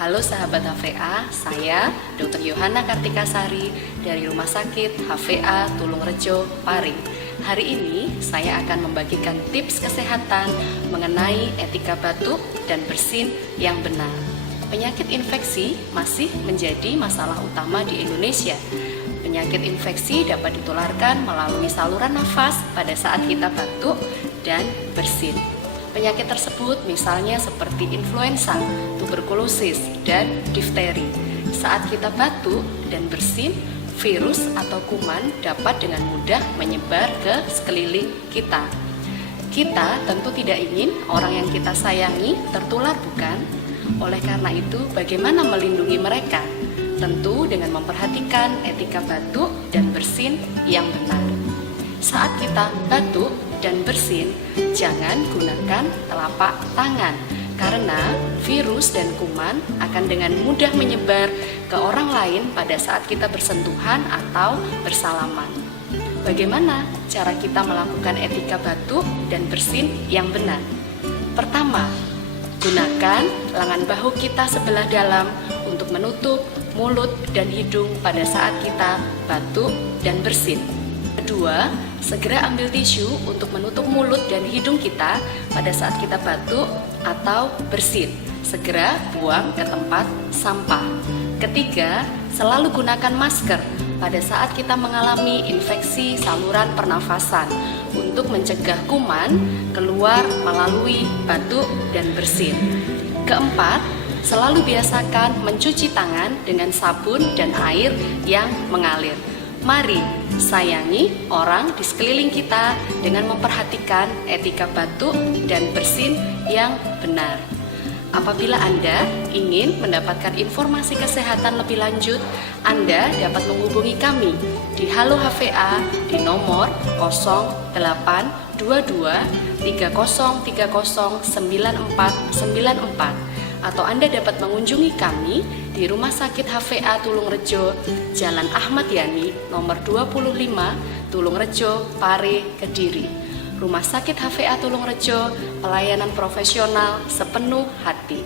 Halo sahabat HVA, saya Dr. Yohana Kartikasari dari Rumah Sakit HVA Tulungrejo, Pari. Hari ini saya akan membagikan tips kesehatan mengenai etika batuk dan bersin yang benar. Penyakit infeksi masih menjadi masalah utama di Indonesia. Penyakit infeksi dapat ditularkan melalui saluran nafas pada saat kita batuk dan bersin. Penyakit tersebut misalnya seperti influenza, tuberkulosis, dan difteri. Saat kita batuk dan bersin, virus atau kuman dapat dengan mudah menyebar ke sekeliling kita. Kita tentu tidak ingin orang yang kita sayangi tertular, bukan? Oleh karena itu, bagaimana melindungi mereka? Tentu dengan memperhatikan etika batuk dan bersin yang benar. Saat kita batuk dan bersin, jangan gunakan telapak tangan karena virus dan kuman akan dengan mudah menyebar ke orang lain pada saat kita bersentuhan atau bersalaman. Bagaimana cara kita melakukan etika batuk dan bersin yang benar? Pertama, gunakan lengan bahu kita sebelah dalam untuk menutup mulut dan hidung pada saat kita batuk dan bersin. Kedua, segera ambil tisu untuk menutup mulut dan hidung kita pada saat kita batuk atau bersin. Segera buang ke tempat sampah. Ketiga, selalu gunakan masker pada saat kita mengalami infeksi saluran pernafasan untuk mencegah kuman keluar melalui batuk dan bersin. Keempat, selalu biasakan mencuci tangan dengan sabun dan air yang mengalir. Mari sayangi orang di sekeliling kita dengan memperhatikan etika batuk dan bersin yang benar. Apabila Anda ingin mendapatkan informasi kesehatan lebih lanjut, Anda dapat menghubungi kami di Halo HVA di nomor 0822 3030 9494 atau Anda dapat mengunjungi kami di Rumah Sakit HVA Tulungrejo, Jalan Ahmad Yani, nomor 25, Tulungrejo, Pare, Kediri. Rumah Sakit HVA Tulungrejo, pelayanan profesional sepenuh hati.